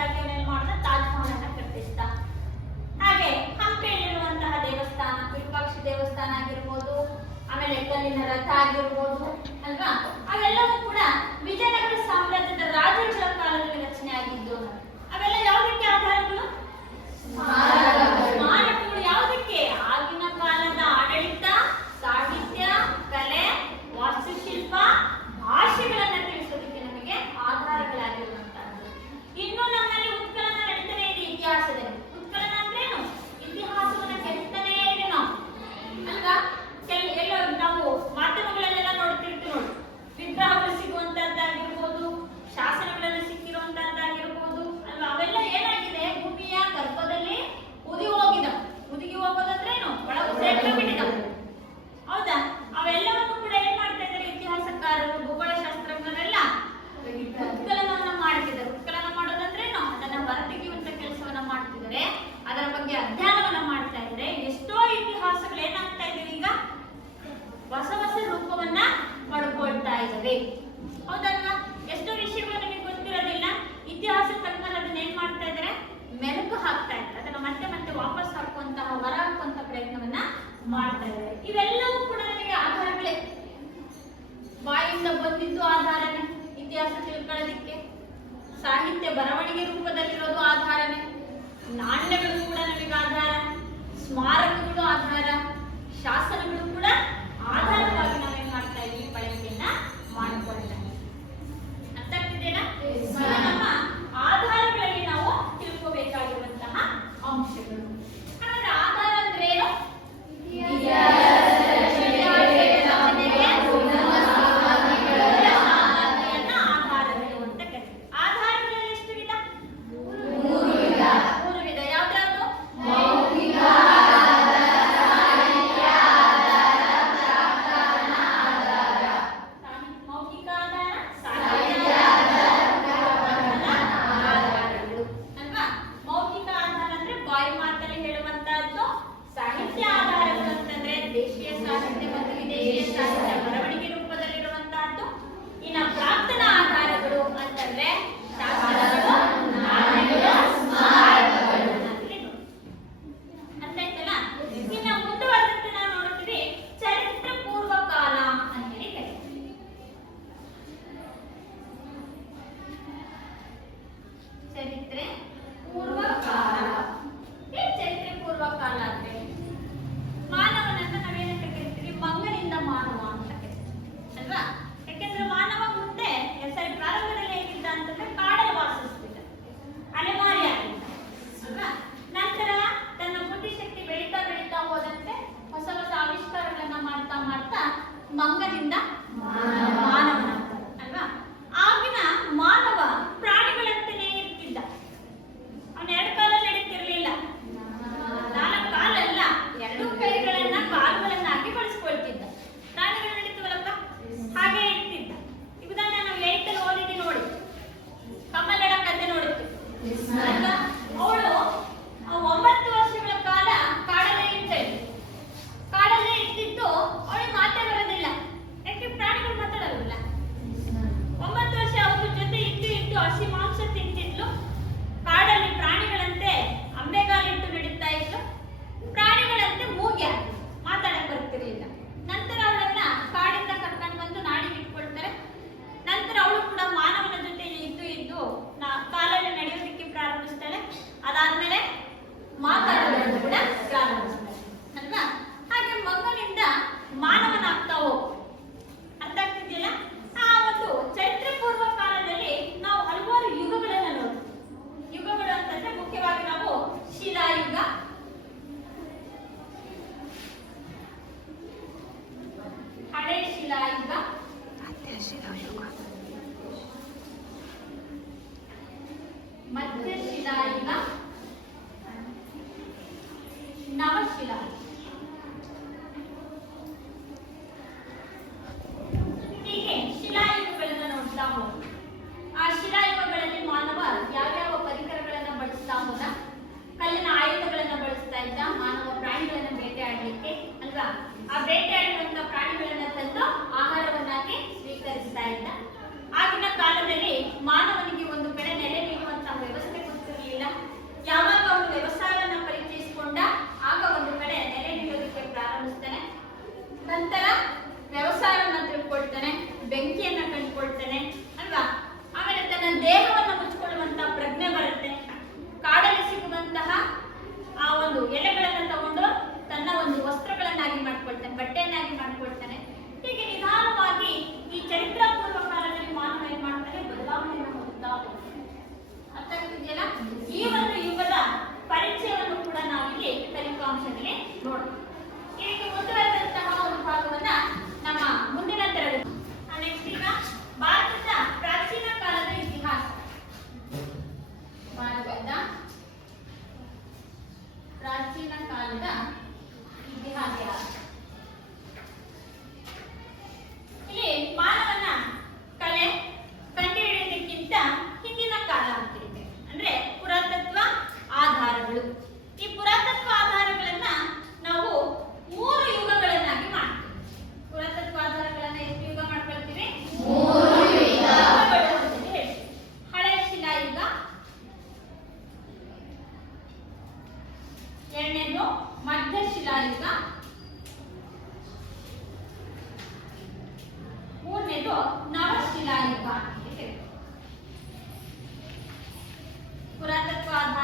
ಅದಕ್ಕಾಗಿ ಅವನೇನ್ ಮಾಡ್ದ, ತಾಜ್ ಮಹಲ್ ಅನ್ನ ಕಟ್ಟಿಸ್ದ. ಹಾಗೆ ಹಂಪಿಯಲ್ಲಿರುವಂತಹ ದೇವಸ್ಥಾನ, ವಿರೂಪಾಕ್ಷ ದೇವಸ್ಥಾನ ಆಗಿರ್ಬೋದು, ಆಮೇಲೆ ಕಲ್ಲಿನ ರಥ ಆಗಿರ್ಬೋದು ಅಲ್ವಾ, ಅವೆಲ್ಲವೂ ಕೂಡ ವಿಜಯನಗರ ಸಾಮ್ರಾಜ್ಯದ ರಾಜರುಗಳ ಕಾಲದಲ್ಲಿ ರಚನೆ ಆಗಿದ್ದು. ಅವೆಲ್ಲ ಯಾವುದಕ್ಕೆ ಆಧಾರಗಳು? ಸ್ಮಾರಕಗಳು. ಯಾವುದಕ್ಕೆ? ಆಗಿನ ಕಾಲದ ಆಡಳಿತ, ಸಾಹಿತ್ಯ, ಕಲೆ, ವಾಸ್ತುಶಿಲ್ಪ, ಭಾಷೆಗಳನ್ನ ತಿಳಿಸೋದಕ್ಕೆ ನಮಗೆ ಆಧಾರಗಳಾಗಿರುವಂತಹದ್ದು. ಇನ್ನು ನಮ್ಮಲ್ಲಿ ಉತ್ಕಲನ ನಡೀತಾನೆ ಇದೆ ಇತಿಹಾಸದಲ್ಲಿ. ಉತ್ಕಲನ ಅಂದ್ರೇನು? ಇತಿಹಾಸವನ್ನ ಕೆತ್ತನೇ ಇದೆ ನಾವು ಅಲ್ವಾ. ಎಲ್ಲೋ ನಾವು ಮಾಧ್ಯಮಗಳಲ್ಲೆಲ್ಲ ನೋಡ್ತಿರ್ತೀವಿ ನೋಡಿ, ವಿಗ್ರಹಗಳು ಸಿಗುವಂತದ್ದಾಗಿರ್ಬೋದು, ಶಾಸನಗಳಲ್ಲಿ ಸಿಕ್ಕಿರುವಂತದ್ದಾಗಿರ್ಬೋದು ಅಲ್ವಾ. ಅವೆಲ್ಲ ಏನಾಗಿದೆ, ಭೂಮಿಯ ಗರ್ಭದಲ್ಲಿ ಹುದುಗಿ ಹೋಗಿದವು. ಹುದುಗಿ ಹೋಗೋದಂದ್ರೇನು? ಒಳಗೆ ಸೇರ್ಕೊಂಡ್ಬಿಟ್ಟಿದವು. ಹೌದಾ? ಅವೆಲ್ಲವನ್ನು ಕೂಡ ಏನ್ ಮಾಡ್ತಾ ಇದ್ದಾರೆ ಇತಿಹಾಸಕಾರರು, ಭೂಗೋಳಶಾಸ್ತ್ರಜ್ಞರೆಲ್ಲ ಉತ್ಕಲನವನ್ನ ಮಾಡ್ತಿದ್ದಾರೆ. ಉತ್ಕಲನ ಮಾಡೋದಂದ್ರೇನು? ಅದನ್ನ ಹೊರತೆಗೆಯುವಂತ ಕೆಲಸವನ್ನ ಮಾಡ್ತಿದ್ದಾರೆ, ಅದರ ಬಗ್ಗೆ ಅಧ್ಯಯನವನ್ನ ಮಾಡ್ತಾ ಇದ್ದಾರೆ. ಎಷ್ಟೋ ಇತಿಹಾಸಗಳು ಏನಾಗ್ತಾ ಇದಾವೆ ಈಗ ಹೊಸ ಹೊಸ ರೂಪವನ್ನ ಪಡ್ಕೊಳ್ತಾ ಇದ್ದಾವೆ. ಹೌದಲ್ವಾ? ಎಷ್ಟೋ ವಿಷಯಗಳು ನಮಗೆ ಗೊತ್ತಿರೋದಿಲ್ಲ, ಇತಿಹಾಸ ತಜ್ಞರು ಅದನ್ನ ಏನ್ ಮಾಡ್ತಾ ಇದ್ದಾರೆ, ಮೆಲುಕು ಹಾಕ್ತಾ ಇದ್ದಾರೆ. ಅದನ್ನ ಮತ್ತೆ ಮತ್ತೆ ವಾಪಸ್ ಹಾಕುವಂತಹ, ಹೊರ ಹಾಕುವಂತ ಪ್ರಯತ್ನವನ್ನ ಮಾಡ್ತಾ ಇದ್ದಾರೆ. ಇವೆಲ್ಲವೂ ಕೂಡ ನಮಗೆ ಆಧಾರಗಳೇ. ಬಾಯಿಂದ ಬಂದಿದ್ದು ಆಧಾರನೇ ಇತಿಹಾಸ ತಿಳ್ಕೊಳ್ಳೋದಿಕ್ಕೆ. ಸಾಹಿತ್ಯ ಬರವಣಿಗೆ ರೂಪದಲ್ಲಿರೋದು ಆಧಾರನೇ. ನಾಣ್ಯಗಳು ಕೂಡ ನಮಗೆ ಆಧಾರ, ಸ್ಮಾರಕಗಳು ಆಧಾರ, ಶಾಸನಗಳು ಕೂಡ ಆಧಾರವಾಗಿ ನಾವೇನ್ ಮಾಡ್ತಾ ಇದ್ದೀವಿ, ಬಳಕೆಯನ್ನ ಮಾಡಿಕೊಳ್ತಾ ಇದ್ದೀವಿ. ಅರ್ಥ ಆಗ್ತಿದೆಯಾ? ನಮ್ಮ ಆಧಾರಗಳಲ್ಲಿ ನಾವು ತಿಳ್ಕೋಬೇಕಾಗಿರುವಂತಹ ಅಂಶಗಳು. ಹಾಗಾದ್ರೆ ಆಧಾರ ಅಂದ್ರೆ ಏನು? ಆಧಾರಗಳು ಅಂತ ಕರೀತೀವಿ. ಆಧಾರಗಳಲ್ಲಿ ಎಷ್ಟು ವಿಧ? 3 ವಿಧ. ಯಾವ್ದಾದ್ರು? ಮೌಖಿಕ ಆಧಾರ, ಸಾಹಿತ್ಯ ಆಧಾರ,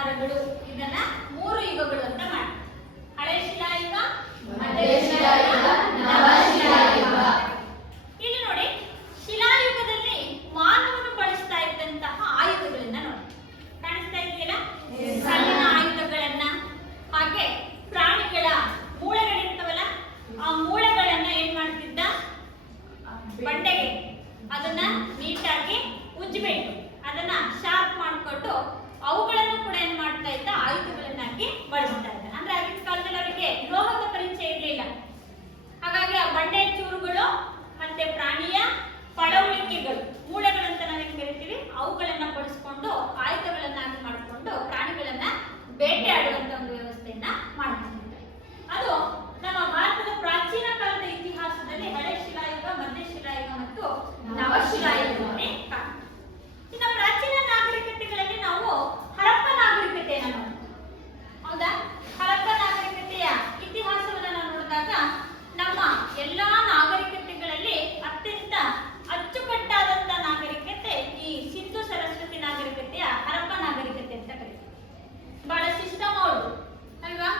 ಆಧಾರಗಳು. ಇದನ್ನ 3 ಯುಗಗಳು ಅಂತ ಮಾಡಿ. ಹಳೆ ಶಿಲಾಯುಗ, ಮಧ್ಯ ಶಿಲಾಯುಗ, ನವ ಶಿಲಾಯುಗ. ಇಲ್ಲಿ ನೋಡಿ, ಶಿಲಾಯುಗದಲ್ಲಿ ಮಾನವನು ಬಳಸ್ತಾ ಇದ್ದಂತಹ ಆಯುಧಗಳನ್ನ ನೋಡಿ, ಕಾಣಿಸ್ತಾ ಇದೆಯಲ್ಲ, ಕಲ್ಲಿನ ಆಯುಧಗಳನ್ನ, ಹಾಗೆ ಪ್ರಾಣಿಗಳ ಮೂಳೆಗಳಿರ್ತವಲ್ಲ, ಆ ಮೂಳೆಗಳನ್ನ ಏನ್ ಮಾಡ್ತಿದ್ದ, ಬಂಡೆಗೆ ಅದನ್ನ ನೀಟಾಗಿ ಉಜ್ಜಬೇಕು, ಅದನ್ನ ಶಾರ್ಪ್ ಮಾಡ್ಕೊಂಡು ಅವುಗಳನ್ನು ಕೂಡ ಏನ್ ಮಾಡ್ತಾ ಇದ್ದ, ಆಯುಧಗಳನ್ನಾಗಿ ಬಳಸ್ತಾ ಇದ್ದ. ಅಂದ್ರೆ ಆಗಿನ ಕಾಲದಲ್ಲಿ ಅವರಿಗೆ ಲೋಹದ ಪರಿಚಯ ಇರಲಿಲ್ಲ, ಹಾಗಾಗಿ ಆ ಬಂಡೆ ಚೂರುಗಳು ಮತ್ತೆ ಪ್ರಾಣಿಯ ಪಳವಳಿಕೆಗಳು, ಮೂಳೆಗಳಂತ ನಾವೇನ್ ಕರಿತೀವಿ, ಅವುಗಳನ್ನ ಬಳಸ್ಕೊಂಡು ಆಯುಧಗಳನ್ನಾಗಿ ಮಾಡಿಕೊಂಡು ಪ್ರಾಣಿಗಳನ್ನ ಬೇಟೆಯಾಡುವಂತ ಒಂದು ವ್ಯವಸ್ಥೆಯನ್ನ ಮಾಡ್ತಿದ್ದಾರೆ. ಅದು ನಮ್ಮ ಭಾರತದ ಪ್ರಾಚೀನ ಕಾಲದ ಇತಿಹಾಸದಲ್ಲಿ ಹಳೆ ಶಿಲಾಯುಗ, ಮಧ್ಯ ಶಿಲಾಯುಗ ಮತ್ತು ನವಶಿಲಾಯುಗವನ್ನೇ ಕಾಣ್ತೀವಿ. ಇನ್ನು ಪ್ರಾಚೀನ ನಾಗರಿಕತೆಗಳಲ್ಲಿ ನಾವು ಹರಪ್ಪ ನಾಗರಿಕತೆಯನ್ನು ನೋಡ್ತೀವಿ. ಹೌದಾ? ಹರಪ್ಪ ನಾಗರಿಕತೆಯ ಇತಿಹಾಸವನ್ನು ನಾವು ನೋಡಿದಾಗ ನಮ್ಮ ಎಲ್ಲಾ ನಾಗರಿಕತೆಗಳಲ್ಲಿ ಅತ್ಯಂತ ಅಚ್ಚುಕಟ್ಟಾದಂತ ನಾಗರಿಕತೆ ಈ ಸಿಂಧು ಸರಸ್ವತಿ ನಾಗರಿಕತೆಯ ಹರಪ್ಪ ನಾಗರಿಕತೆ ಅಂತ ಕರೀತೀವಿ. ಬಹಳ ಸಿಸ್ಟಮ್ ಅವರು ಅಲ್ವಾ,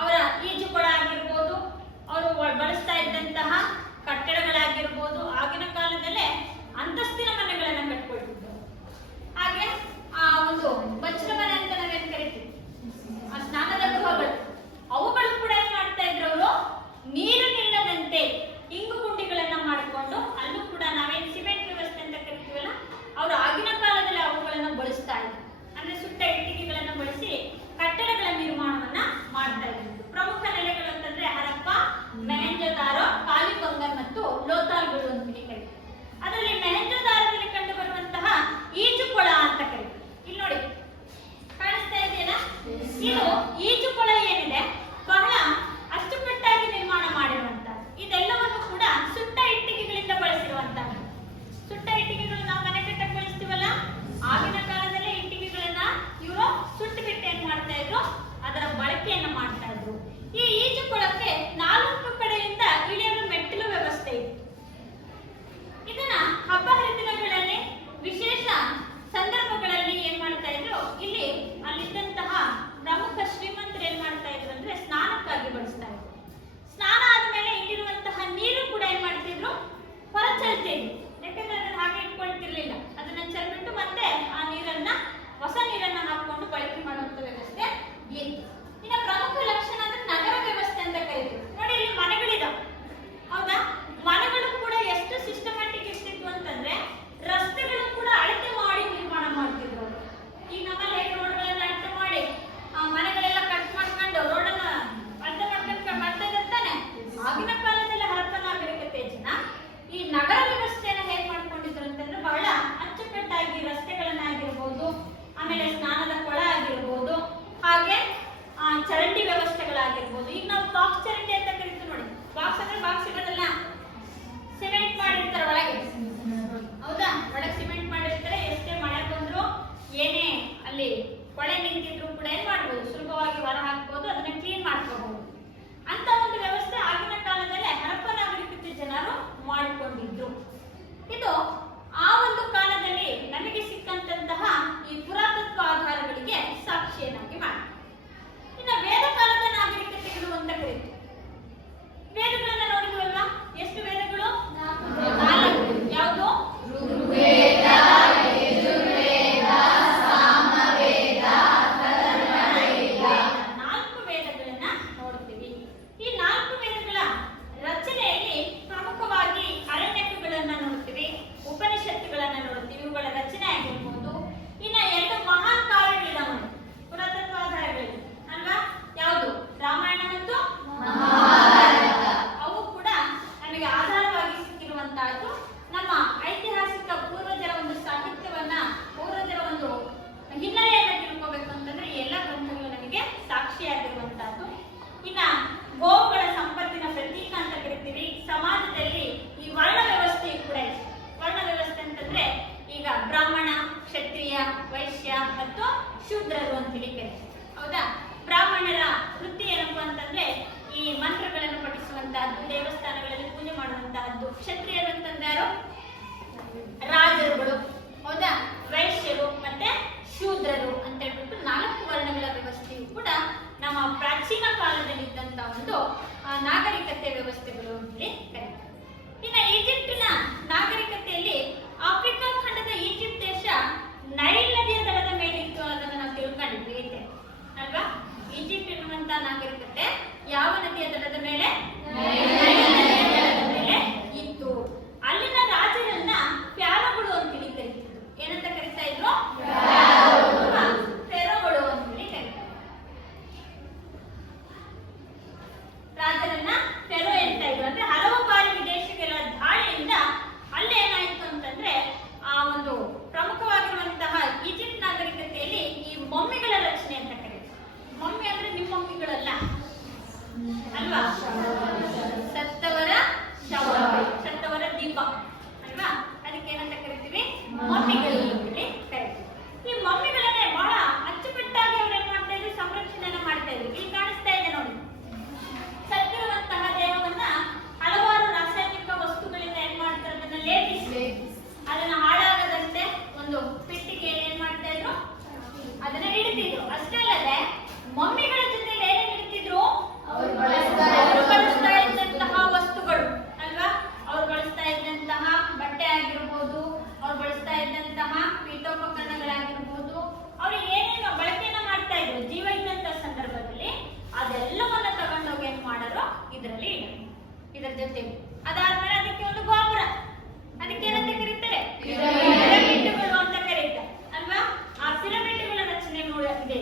ಅವರ ಈಜುಕೊಳ ಆಗಿರ್ಬೋದು, ಅವರು ಬಳಸ್ತಾ ಇದ್ದಂತಹ ಕಟ್ಟಡಗಳಾಗಿರ್ಬೋದು, ಆಗಿನ ಕಾಲದಲ್ಲೇ ಅಂತಸ್ತಿನ ಮನೆಗಳನ್ನ ಕಟ್ಕೊಳ್ತಿದ್ರು. ಹಾಗೆ ಆ ಒಂದು ಬಚ್ಚಲ ಮನೆ ಅಂತ ನಾವೇನ್ ಕರಿತೀವಿ, ಆ ಸ್ನಾನದ ಗೃಹಗಳು, ಅವುಗಳು ಕೂಡ ಏನ್ ಮಾಡ್ತಾ ಇದ್ರು, ಅವರು ನೀರು ನಿಲ್ಲದಂತೆ ಇಂಗು ಗುಂಡಿಗಳನ್ನ ಮಾಡಿಕೊಂಡು ಅಲ್ಲೂ ಕೂಡ ನಾವೇನ್ ಸಿಮೆಂಟ್ ವ್ಯವಸ್ಥೆ ಅಂತ ಕರಿತೀವಲ್ಲ, ಅವರು ಆಗಿನ ಕಾಲದಲ್ಲಿ ಅವುಗಳನ್ನ ಬಳಸ್ತಾ ಇದ್ರು. ಅಂದ್ರೆ ಸುಟ್ಟ ಇಟ್ಟಿಗೆಗಳನ್ನ ಬಳಸಿ ಕಟ್ಟಡಗಳ ನಿರ್ಮಾಣವನ್ನ ಮಾಡ್ತಾ ಇದ್ರು. ಪ್ರಮುಖ ನೆಲೆಗಳು ಅಂತಂದ್ರೆ ಹರಪ್ಪ, ಮೆಹೆಂಜೋದಾರೋ, ಕಾಲಿಬಂಗನ್ ಮತ್ತು ಲೋಥಾಲ್ಗಳು ಅಂತ ಕರೀತೀವಿ. ಅದರಲ್ಲಿ ಮೆಹೆಂಜೋದಾರದಲ್ಲಿ ಕಂಡು ಬರುವಂತಹ ಈಜುಕೊಳ ಅಂತ ಕರೀತೀವಿ. ಇಲ್ಲಿ ನೋಡಿ, ಕಾಣಿಸ್ತಾ ಇದೆಯಲ್ಲ, ಇದು ಈಜುಕೊಳ ಏನಿದೆ ಬಹಳ ಅಚ್ಚುಕಟ್ಟಾಗಿ ನಿರ್ಮಾಣ ಮಾಡಿರುವಂತಹದ್ದು. ಇದೆಲ್ಲವನ್ನು ಕೂಡ ಸುಟ್ಟ ಇಟ್ಟಿಗೆಗಳಿಂದ ಬಳಸಿರುವಂತಹದ್ದು. ಸುಟ್ಟ ಇಟ್ಟಿಗೆಗಳು ನಾವು ಮನೆ ಕಟ್ಟಕ್ಕೆ ಬಳಸ್ತೀವಲ್ಲ, ಆಗಿನ ಕಾಲದಲ್ಲೇ ಇಟ್ಟಿಗೆಗಳನ್ನ ಇವರು ಸುಟ್ಟು ಬಿಟ್ಟು ಏನ್ ಮಾಡ್ತಾ ಇದ್ರು, ಅದರ ಬಳಕೆಯನ್ನ ಮಾಡ್ತಾ ಇದ್ರು. ಈ ಈಜುಕೊಳಕ್ಕೆ 4 ಕಡೆಯಿಂದ ಇಳಿಯಲು ಮೆಟ್ಟಿಲು ವ್ಯವಸ್ಥೆ ಇತ್ತು. ಇದನ್ನ ಹಬ್ಬ ಹರಿದಿನಗಳಲ್ಲಿ, ವಿಶೇಷ ಸಂದರ್ಭಗಳಲ್ಲಿ ಏನ್ ಮಾಡ್ತಾ ಇದ್ರು, ಇಲ್ಲಿ ಅಲ್ಲಿದ್ದಂತಹ ಪ್ರಮುಖ ಶ್ರೀಮಂತರು ಏನ್ ಮಾಡ್ತಾ ಇದ್ರು ಅಂದ್ರೆ ಸ್ನಾನಕ್ಕಾಗಿ ಬಳಸ್ತಾ ಇದ್ರು. ಸ್ನಾನ ಆದ್ಮೇಲೆ ಇಲ್ಲಿರುವಂತಹ ನೀರು ಕೂಡ ಏನ್ ಮಾಡ್ತಿದ್ರು, ಹೊರ ಚೆಲ್ತಿದ್ರು. ಯಾಕಂದ್ರೆ ಅದನ್ನ ಹಾಗೆ ಇಟ್ಕೊಳ್ತಿರ್ಲಿಲ್ಲ, ಅದನ್ನ ಚೆಲ್ಬಿಟ್ಟು ಮತ್ತೆ ಆ ನೀರನ್ನ, ಹೊಸ ನೀರನ್ನ ಹಾಕೊಂಡು ಬಳಕೆ ಮಾಡುವಂತ ವ್ಯವಸ್ಥೆ ಇತ್ತು. ಇನ್ನ ಪ್ರಮುಖ ಲಕ್ಷಣ ಅಂದ್ರೆ ನಗರ ವ್ಯವಸ್ಥೆ ಅಂತ ಕರೀತೀವಿ. ನೋಡಿ, ಇಲ್ಲಿ ಮನೆಗಳಿದಾವೆ, ಹೌದಾ? ಮನೆಗಳು ಕೂಡ ಎಷ್ಟು ಸಿಸ್ಟಮ್ಯಾಟಿಕ್ ಇರ್ತಿದ್ವು ಅಂತಂದ್ರೆ ರಸ್ತೆಗಳು ಕೂಡ ಅಳತೆ ಮಾಡಿ ನಿರ್ಮಾಣ ಮಾಡ್ತಿದ್ರು. ಈಗ ನಮ್ಮಲ್ಲಿ ರೋಡ್ಗಳನ್ನ ಅಳತೆ ಮಾಡಿ ಮನೆಗಳೆಲ್ಲ ಕಟ್ ಮಾಡ್ಕೊಂಡು ರೋಡನ್ನ ಅರ್ಧ ಮಾಡ್ಕೊಂಡು ಬರ್ತಾ ಇರ್ತಾನೆ. ಆಗಿನ ಕಾಲದಲ್ಲಿ ಹರಪ್ಪ ನಾಗರಿಕತೆ ಜನ ಈ ನಗರ ವ್ಯವಸ್ಥೆಯನ್ನ ಹೇಗ್ ಮಾಡ್ಕೊಂಡಿದ್ರು ಅಂತಂದ್ರೆ ಬಹಳ ಅಚ್ಚುಕಟ್ಟಾಗಿ ರಸ್ತೆಗಳನ್ನಾಗಿರ್ಬೋದು, ಆಮೇಲೆ ಸ್ನಾನದ ಕೊಳ ಆಗಿರ್ಬೋದು, ಹಾಗೆ ಚರಂಡಿ ವ್ಯವಸ್ಥೆಗಳಾಗಿರ್ಬೋದು. ಈಗ ನಾವು ಬಾಕ್ಸ್ ಚರಂಡಿ ಅಂತ ಕರಿತೀವಿ ನೋಡಿ. ಬಾಕ್ಸ್ ಅಂದ್ರೆ ಬಾಕ್ಸ್ ಇರೋದಲ್ಲ, ಸಿಮೆಂಟ್ ಮಾಡಿರ್ತಾರೆ ಒಳಗೆ, ಹೌದಾ? ಒಳಗೆ ಸಿಮೆಂಟ್ ಮಾಡಿರ್ತಾರೆ. ಎಷ್ಟೇ ಮಳೆ ಬಂದ್ರು, ಏನೇ ಅಲ್ಲಿ ಕೊಳೆ ನಿಂತಿದ್ರು ಕೂಡ ಏನ್ ಮಾಡ್ಬೋದು, ಸುಲಭವಾಗಿ ಹೊರ ಹಾಕ್ಬೋದು, ಅದನ್ನ ಕ್ಲೀನ್ ಮಾಡ್ಕೋಬಹುದು. ಅಂತ ಒಂದು ವ್ಯವಸ್ಥೆ ಆಗಿನ ಕಾಲದಲ್ಲಿ ಹರಪ್ಪ ನಾಗರಿಕತೆ ಜನರು ಮಾಡಿಕೊಂಡಿದ್ರು. ಇದು ಆ ಒಂದು ಕಾಲದಲ್ಲಿ ನಮಗೆ ಸಿಕ್ಕಂತಹ ಈ ಪುರಾತತ್ವ ಆಧಾರಗಳಿಗೆ ಸಾಕ್ಷಿಯನ್ನಾಗಿ ಮಾಡಿ. ಇನ್ನು ವೇದ ಕಾಲದ ನಾಗರಿಕತೆಗಳು ಅಂತ ಕರೀತೀವಿ. ವೇದಗಳನ್ನ ನೋಡಿದ್ವಲ್ವಾ? ಎಷ್ಟು ವೇದಗಳು? 4. ಯಾವುದು? ಋಗ್ವೇದ, ಯಜುರ್ವೇದ, ಸಾಮವೇದ, ಅಥರ್ವವೇದ. 4 ವೇದಗಳನ್ನ ನೋಡ್ತೀವಿ. ಈ 4 ವೇದಗಳ ರಚನೆಯಲ್ಲಿ ಪ್ರಮುಖವಾಗಿ ಅರಣ್ಯಕಗಳನ್ನ ನೋಡ್ತೀವಿ, ಉಪನಿಷತ್ತುಗಳನ್ನ ನೋಡ್ತೀವಿ, ಇವುಗಳ ರಚನೆ ಆಗಿರ್ಬೋದು. ಇನ್ನ 2 ಮಹಾನ್ ಕಾವ್ಯಗಳಿದಾವೆ ಪುರಾತತ್ವ ಆಧಾರಗಳಲ್ಲಿ, ಅಲ್ವಾ? ಯಾವುದು? ರಾಮಾಯಣ ಮತ್ತು ಮಹಾಭಾರತ. ಅವು ಕೂಡ ನಮಗೆ ಆಧಾರವಾಗಿ ಸಿಕ್ಕಿರುವಂತಹದ್ದು. ನಮ್ಮ ಐತಿಹಾಸಿಕ ಪೂರ್ವಜರ ಒಂದು ಸಾಹಿತ್ಯವನ್ನ, ಪೂರ್ವಜರ ಒಂದು ಹಿನ್ನೆಲೆಯನ್ನ ತಿಳ್ಕೋಬೇಕು ಅಂತಂದ್ರೆ ಈ ಎಲ್ಲ ಗ್ರಂಥಗಳು ನಮಗೆ ಸಾಕ್ಷಿಯಾಗಿರುವಂತಹದ್ದು. ಇನ್ನ ಗೋವುಗಳ ಸಂಪತ್ತಿನ ಪ್ರತೀಕ ಅಂತ ಕರಿತೀವಿ. ಸಮಾಜದಲ್ಲಿ ಈ ವರ್ಣ ವ್ಯವಸ್ಥೆ ಕೂಡ ಇದೆ. ವರ್ಣ ವ್ಯವಸ್ಥೆ ಅಂತಂದ್ರೆ ಈಗ ಬ್ರಾಹ್ಮಣ, ಕ್ಷತ್ರಿಯ, ವೈಶ್ಯ ಮತ್ತು ಶೂದ್ರರು ಅಂತ ಕರಿತೀವಿ, ಹೌದಾ? ಬ್ರಾಹ್ಮಣರ ವೃತ್ತಿ ಏನಪ್ಪಾ ಅಂತಂದ್ರೆ ಈ ಮಂತ್ರಗಳನ್ನು ಪಠಿಸುವಂತಹದ್ದು, ದೇವಸ್ಥಾನಗಳಲ್ಲಿ ಪೂಜೆ ಮಾಡುವಂತಹದ್ದು. ಕ್ಷತ್ರಿಯರು ಅಂತಂದಾರು ರಾಜರುಗಳು, ಹೌದಾ? ವೈಶ್ಯರು ಮತ್ತೆ ಶೂದ್ರರು ಅಂತ ಹೇಳ್ಬಿಟ್ಟು 4 ವರ್ಣ ಒಂದು ನಾಗರಿಕತೆ ವ್ಯವಸ್ಥೆಗಳು ಅಂತೇಳಿ ಕರೀತಾರೆ. ಇನ್ನು ಈಜಿಪ್ಟಿನ ನಾಗರಿಕತೆಯಲ್ಲಿ ಆಫ್ರಿಕಾ ಖಂಡದ ಈಜಿಪ್ಟ್ ದೇಶ ನೈಲ್ ನದಿಯ ದಡದ ಮೇಲೆ ಇತ್ತು ಅನ್ನೋದನ್ನ ನಾವು ತಿಳ್ಕೊಂಡಿದ್ವಿ ಐತೆ ಅಲ್ವಾ. ಈಜಿಪ್ಟ್ ಎನ್ನುವಂತ ನಾಗರಿಕತೆ ಯಾವ ನದಿಯ ದಡದ ಮೇಲೆ? ನೈಲ್ ನದಿಯ ದಡದ ಮೇಲೆ ಇತ್ತು. ಅಲ್ಲಿನ ರಾಜರನ್ನ ಫ್ಯಾರೋಗಳು ಅಂತೇಳಿ ಕರೀತಿದ್ರು. ಏನಂತ ಕರೀತಾ ಇದ್ರು? ಫೆರೋಗಳು ಅಂತೇಳಿ ಕರೀತಾರೆ. ರಾಜರನ್ನ ಫೆರೋ ಅಂತ ಇದ್ರು. ಅಂದ್ರೆ ಹಲವು ಬಾರಿ ವಿದೇಶಿಗಳ ದಾಳಿಯಿಂದ ಅಲ್ಲೇನಾಯ್ತು ಅಂತಂದ್ರೆ ಆ ಒಂದು ಪ್ರಮುಖವಾಗಿರುವಂತಹ ಈಜಿಪ್ಟ್ ನಾಗರಿಕತೆಯಲ್ಲಿ ಈ ಮಮ್ಮಿಗಳ ರಚನೆ ಅಂತ ಕರೀತಾರೆ. ಮಮ್ಮಿ ಅಂದ್ರೆ ನಿಮ್ಮ ಮಮ್ಮಿಗಳಲ್ಲ ಅಲ್ವಾ, ಸತ್ತವರ ಶವ, ಸತ್ತವರ ದೀಪ ಅಲ್ವಾ, ಅದಕ್ಕೆ ಏನಂತ ಕರಿತೀವಿ? ಮಮ್ಮಿಗಳು ಅಂತೇಳಿ ಕರಿತೀವಿ. ಈ ಮಮ್ಮಿಗಳನ್ನೇ ಬಹಳ ಅಚ್ಚುಕಟ್ಟಾಗಿ ಅವ್ರು ಏನ್ ಮಾಡ್ತಾ ಇದ್ರು? ಸಂರಕ್ಷಣೆಯನ್ನ ಮಾಡ್ತಾ ಇದ್ರು. ಇಲ್ಲಿ ಕಾಣಿಸ್ತಾ ಇದೆ ನೋಡಿ, ಸತ್ತಿರುವಂತಹ ದೇಹವನ್ನ ಹಲವಾರು ರಾಸಾಯನಿಕ ವಸ್ತುಗಳಿಂದ ಏನ್ ಮಾಡ್ತಾರೆ? ಅದನ್ನ ಲೇಪಿಸಿ ಅದನ್ನ ಹಾಳಾಗದಂತೆ ಒಂದು ಪೆಟ್ಟಿಗೆ ಏನ್ ಮಾಡ್ತಾ ಇದ್ರು? ಅದನ್ನ ಇಡ್ತಿದ್ರು. ಅಷ್ಟೇ ಅಲ್ಲದೆ ಮಮ್ಮಿಗಳ ಜೊತೆ ಏನೇನ್ ಇಡ್ತಿದ್ರು? ಅವ್ರು ಬಳಸ್ತಾ ಇದ್ದಂತಹ ವಸ್ತುಗಳು ಅಲ್ವಾ, ಅವ್ರು ಬಳಸ್ತಾ ಇದ್ದಂತಹ ಬಟ್ಟೆ ಆಗಿರ್ಬೋದು, ಅವ್ರು ಬಳಸ್ತಾ ಇದ್ದಂತಹ ಪೀಠೋಪಕರಣಗಳಾಗಿರ್ಬೋದು, ಅವ್ರು ಏನೇನು ಬಳಕೆಯನ್ನ ಮಾಡ್ತಾ ಇದ್ರು ಜೀವ ಇದ್ದಂತ ಸಂದರ್ಭದಲ್ಲಿ ಅದೆಲ್ಲವನ್ನ ತಗೊಂಡೋಗಿ ಏನ್ ಮಾಡಾರೋ ಇದರಲ್ಲಿ ಇಡೋದು, ಇದರ ಜೊತೆ. ಅದಾದ್ಮೇಲೆ ಅದಕ್ಕೆ ಒಂದು ಗೋಪುರ, ಅದಕ್ಕೆ ಏನಂತ ಕರೀತಾರೆ? ಪಿರಮಿಡ್ಗಳು ಅಂತ ಕರೀತಾರೆ ಅಲ್ವಾ. ಆ ಪಿರಮಿಡ್ಗಳ ರಚನೆ ಇದೆ.